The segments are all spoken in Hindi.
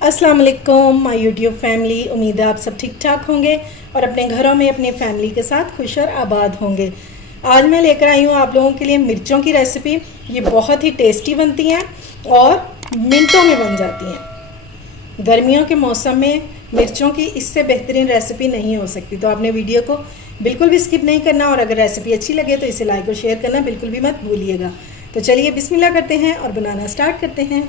अस्सलाम वालेकुम माय यूट्यूब फैमिली। उम्मीद है आप सब ठीक ठाक होंगे और अपने घरों में अपनी फैमिली के साथ खुश और आबाद होंगे। आज मैं लेकर आई हूँ आप लोगों के लिए मिर्चों की रेसिपी। ये बहुत ही टेस्टी बनती हैं और मिनटों में बन जाती हैं। गर्मियों के मौसम में मिर्चों की इससे बेहतरीन रेसिपी नहीं हो सकती, तो आपने वीडियो को बिल्कुल भी स्किप नहीं करना और अगर रेसिपी अच्छी लगे तो इसे लाइक और शेयर करना बिल्कुल भी मत भूलिएगा। तो चलिए बिस्मिल्लाह करते हैं और बनाना स्टार्ट करते हैं।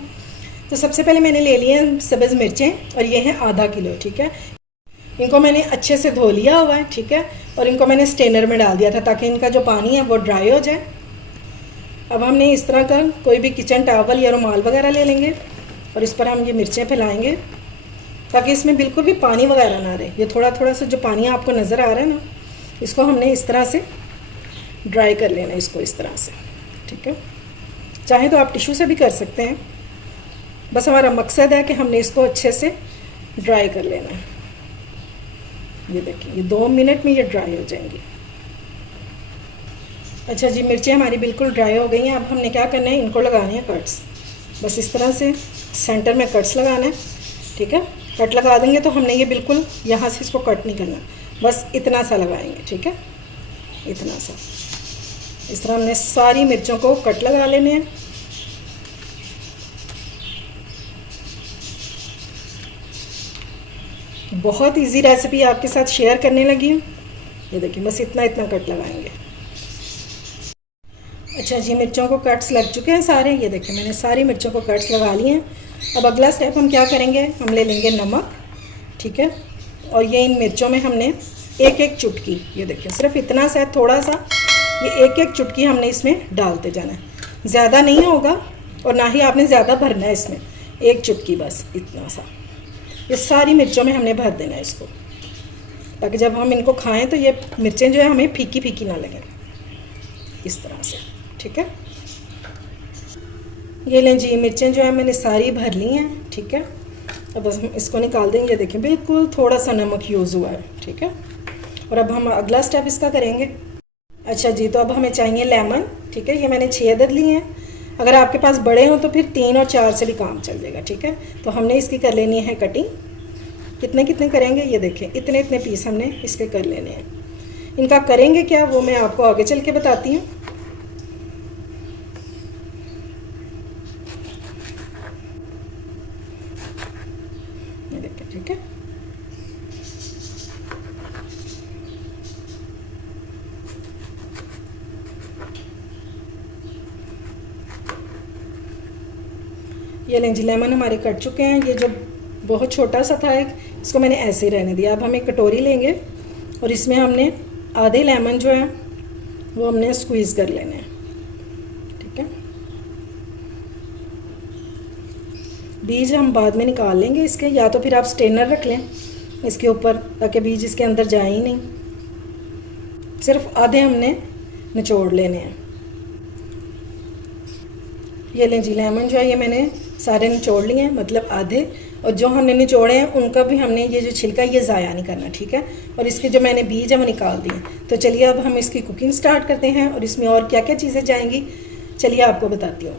तो सबसे पहले मैंने ले लिए सब्ज़ मिर्चें और ये हैं आधा किलो। ठीक है, इनको मैंने अच्छे से धो लिया हुआ है। ठीक है, और इनको मैंने स्ट्रेनर में डाल दिया था ताकि इनका जो पानी है वो ड्राई हो जाए। अब हमने इस तरह का कोई भी किचन टॉवल या रुमाल वगैरह ले लेंगे और इस पर हम ये मिर्चें फैलाएंगे ताकि इसमें बिल्कुल भी पानी वगैरह ना रहे। ये थोड़ा थोड़ा सा जो पानी आपको नज़र आ रहा है ना, इसको हमने इस तरह से ड्राई कर लेना है, इसको इस तरह से। ठीक है, चाहे तो आप टिश्यू से भी कर सकते हैं, बस हमारा मकसद है कि हमने इसको अच्छे से ड्राई कर लेना है। ये देखिए, ये 2 मिनट में ये ड्राई हो जाएंगी। अच्छा जी, मिर्चें हमारी बिल्कुल ड्राई हो गई हैं। अब हमने क्या करना है, इनको लगाने हैं कट्स। बस इस तरह से सेंटर में कट्स लगाना है। ठीक है, कट लगा देंगे तो हमने ये बिल्कुल यहाँ से इसको कट नहीं करना, बस इतना सा लगाएंगे। ठीक है, इतना सा। इस तरह हमने सारी मिर्चों को कट लगा लेने हैं। बहुत इजी रेसिपी आपके साथ शेयर करने लगी हूँ। ये देखिए, बस इतना इतना कट लगाएंगे। अच्छा जी, मिर्चों को कट्स लग चुके हैं सारे। ये देखिए, मैंने सारी मिर्चों को कट्स लगा लिए हैं। अब अगला स्टेप हम क्या करेंगे, हम ले लेंगे नमक। ठीक है, और ये इन मिर्चों में हमने एक एक चुटकी, ये देखिए सिर्फ इतना सा थोड़ा सा, ये एक एक चुटकी हमने इसमें डालते जाना है। ज़्यादा नहीं होगा और ना ही आपने ज़्यादा भरना है इसमें, एक चुटकी बस इतना सा। ये सारी मिर्चों में हमने भर देना है इसको, ताकि जब हम इनको खाएं तो ये मिर्चें जो है हमें फीकी फीकी ना लगें, इस तरह से। ठीक है, ये लें जी, मिर्चें जो है मैंने सारी भर ली हैं। ठीक है, अब बस हम इसको निकाल देंगे। देखिए, बिल्कुल थोड़ा सा नमक यूज़ हुआ है। ठीक है, और अब हम अगला स्टेप इसका करेंगे। अच्छा जी, तो अब हमें चाहिए लेमन। ठीक है, ये मैंने 6 अदद लिए हैं। अगर आपके पास बड़े हों तो फिर 3 और 4 से भी काम चल जाएगा। ठीक है, तो हमने इसकी कर लेनी है कटिंग। कितने कितने करेंगे, ये देखें, इतने इतने पीस हमने इसके कर लेने हैं। इनका करेंगे क्या वो मैं आपको आगे चल के बताती हूँ। ये देखें, ठीक है, ये लें जी, लेमन हमारे कट चुके हैं। ये जो बहुत छोटा सा था एक, इसको मैंने ऐसे ही रहने दिया। अब हम एक कटोरी लेंगे और इसमें हमने आधे लेमन जो है वो हमने स्क्वीज़ कर लेने हैं। ठीक है, बीज हम बाद में निकाल लेंगे इसके, या तो फिर आप स्ट्रेनर रख लें इसके ऊपर ताकि बीज इसके अंदर जाए ही नहीं। सिर्फ आधे हमने निचोड़ लेने हैं। ये लें जी, लेमन जो है ये मैंने सारे निचोड़ लिए हैं, मतलब आधे, और जो हमने निचोड़े हैं उनका भी हमने ये जो छिलका ये ज़ाया नहीं करना। ठीक है, और इसके जो मैंने बीज है वो निकाल दिए। तो चलिए अब हम इसकी कुकिंग स्टार्ट करते हैं और इसमें और क्या क्या चीज़ें जाएंगी चलिए आपको बताती हूँ।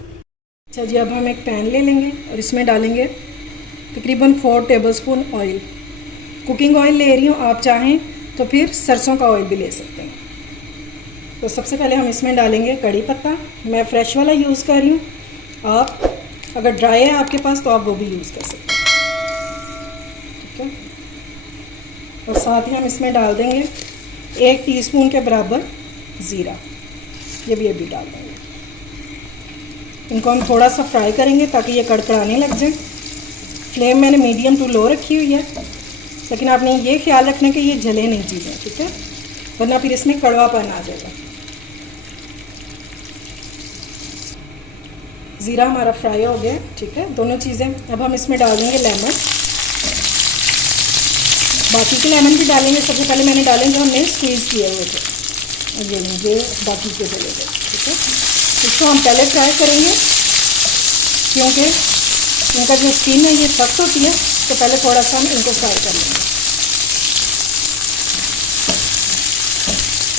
अच्छा जी, अब हम एक पैन ले लेंगे और इसमें डालेंगे तकरीबन 4 टेबलस्पून ऑयल। कुकिंग ऑयल ले रही हूँ, आप चाहें तो फिर सरसों का ऑयल भी ले सकते हैं। तो सबसे पहले हम इसमें डालेंगे कड़ी पत्ता। मैं फ्रेश वाला यूज़ कर रही हूँ, आप अगर ड्राई है आपके पास तो आप वो भी यूज़ कर सकते हैं। ठीक है, और साथ ही हम इसमें डाल देंगे 1 टीस्पून के बराबर ज़ीरा, ये भी डाल देंगे। इनको हम थोड़ा सा फ्राई करेंगे ताकि ये कड़कड़ाने लग जाए। फ्लेम मैंने मीडियम टू लो रखी हुई है, लेकिन आपने ये ख्याल रखना कि ये जले नहीं चीज़ें। ठीक है, वरना फिर इसमें कड़वापन आ जाएगा। ज़ीरा हमारा फ्राई हो गया। ठीक है, दोनों चीज़ें। अब हम इसमें डाल देंगे लेमन। बाकी के लेमन भी डालेंगे, सबसे पहले मैंने डाले जो हमने स्क्वीज़ किए हुए थे, ये बाकी के चले गए। ठीक है, इसको हम पहले फ्राई करेंगे क्योंकि इनका जो स्किन है ये सख्त होती है, तो पहले थोड़ा सा हम इनको फ्राई कर लेंगे।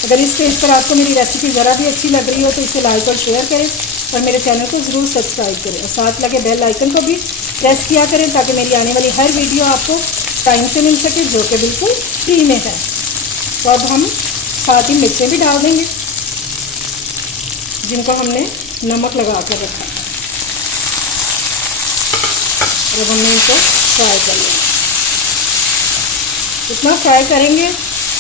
अगर इस स्टेज पर आपको मेरी रेसिपी ज़रा भी अच्छी लग रही हो तो इसे लाइक और शेयर करें और मेरे चैनल को ज़रूर सब्सक्राइब करें और साथ लगे बेल आइकन को भी प्रेस किया करें ताकि मेरी आने वाली हर वीडियो आपको टाइम से मिल सके, जो कि बिल्कुल फ्री में है। तो अब हम साथ ही मिर्चें भी डाल देंगे जिनको हमने नमक लगा कर रखा है। अब हमने इनको फ्राई कर लिया। इतना फ्राई करेंगे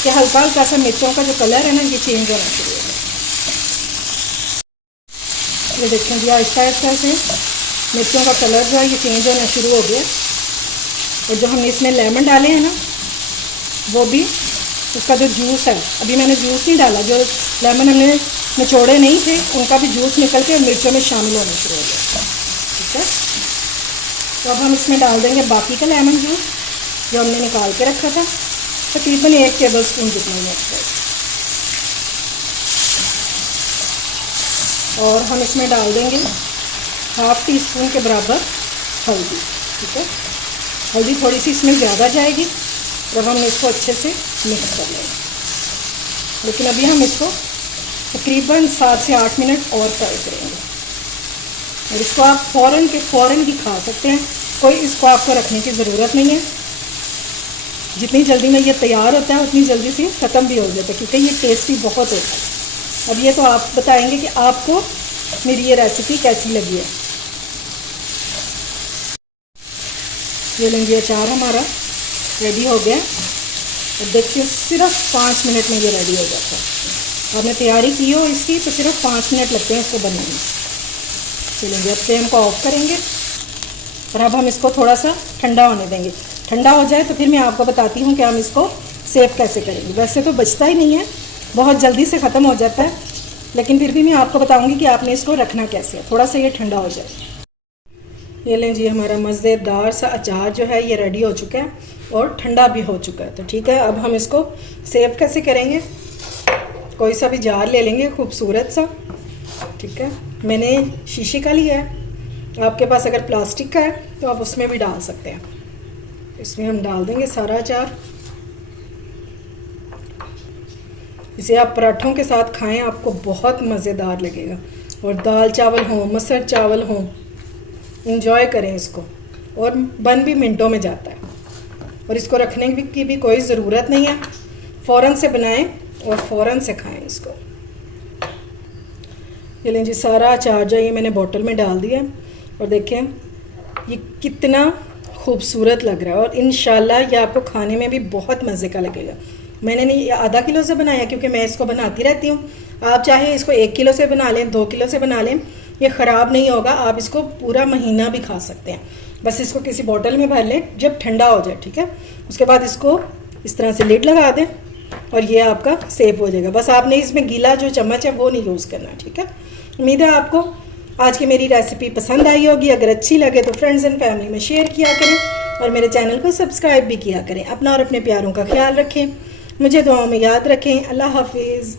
कि हल्का हल्का सा मिर्चों का जो कलर है ना ये चेंज होना शुरू हो जाए। ये देखें जी आहिस्ता आहिस्ता से मिर्चों का कलर जो है ये चेंज होना शुरू हो गया। और जो हमने इसमें लेमन डाले हैं ना वो भी, उसका जो जूस है, अभी मैंने जूस नहीं डाला, जो लेमन हमने निचोड़े नहीं थे उनका भी जूस निकल के मिर्चों में शामिल होना शुरू हो गया। ठीक है, तो अब हम इसमें डाल देंगे बाकी का लेमन जूस जो हमने निकाल के रखा था, तकरीबन 1 टेबल स्पून जितना ही है। और हम इसमें डाल देंगे 1/2 टीस्पून के बराबर हल्दी। ठीक है, हल्दी थोड़ी सी इसमें ज़्यादा जाएगी और हम इसको अच्छे से मिक्स कर लेंगे। लेकिन अभी हम इसको तकरीबन 7 से 8 मिनट और फ्राई करेंगे। और इसको आप फ़ौरन ही खा सकते हैं, कोई इसको आपको रखने की ज़रूरत नहीं है। जितनी जल्दी में ये तैयार होता है उतनी जल्दी से ख़त्म भी हो जाता है, क्योंकि ये टेस्टी बहुत होता है। अब ये तो आप बताएंगे कि आपको मेरी ये रेसिपी कैसी लगी है। ये लेंगे अचार हमारा रेडी हो गया। और देखिए सिर्फ 5 मिनट में ये रेडी हो जाता है। आपने तैयारी की हो इसकी तो सिर्फ 5 मिनट लगते हैं इसको बनने में। चलेंगे अब फ्लेम को ऑफ करेंगे और अब हम इसको थोड़ा सा ठंडा होने देंगे। ठंडा हो जाए तो फिर मैं आपको बताती हूँ कि हम इसको सेव कैसे करेंगे। वैसे तो बचता ही नहीं है, बहुत जल्दी से ख़त्म हो जाता है, लेकिन फिर भी मैं आपको बताऊँगी कि आपने इसको रखना कैसे है, थोड़ा सा ये ठंडा हो जाए। ये लें जी हमारा मज़ेदार सा अचार जो है ये रेडी हो चुका है और ठंडा भी हो चुका है। तो ठीक है, अब हम इसको सेव कैसे करेंगे। कोई सा भी जार ले लेंगे खूबसूरत सा। ठीक है, मैंने शीशे का लिया है, आपके पास अगर प्लास्टिक का है तो आप उसमें भी डाल सकते हैं। इसमें हम डाल देंगे सारा अचार। इसे आप पराठों के साथ खाएं, आपको बहुत मज़ेदार लगेगा। और दाल चावल हो, मसर चावल हो, इंजॉय करें इसको। और बन भी मिनटों में जाता है और इसको रखने की भी कोई ज़रूरत नहीं है। फ़ौरन से बनाएं और फ़ौरन से खाएं इसको। ये लें जी सारा अचार जो ये मैंने बोतल में डाल दिया और देखें ये कितना खूबसूरत लग रहा है। और इंशाल्लाह ये आपको खाने में भी बहुत मज़े का लगेगा। मैंने नहीं आधा किलो से बनाया क्योंकि मैं इसको बनाती रहती हूँ। आप चाहे इसको 1 किलो से बना लें, 2 किलो से बना लें, ये ख़राब नहीं होगा। आप इसको पूरा महीना भी खा सकते हैं। बस इसको किसी बोतल में भर लें जब ठंडा हो जाए। ठीक है, उसके बाद इसको इस तरह से लिड लगा दें और ये आपका सेव हो जाएगा। बस आपने इसमें गीला जो चम्मच है वो नहीं यूज़ करना। ठीक है, उम्मीद है आपको आज की मेरी रेसिपी पसंद आई होगी। अगर अच्छी लगे तो फ्रेंड्स एंड फैमिली में शेयर किया करें और मेरे चैनल को सब्सक्राइब भी किया करें। अपना और अपने प्यारों का ख्याल रखें, मुझे दुआओं में याद रखें। अल्लाह हाफिज़।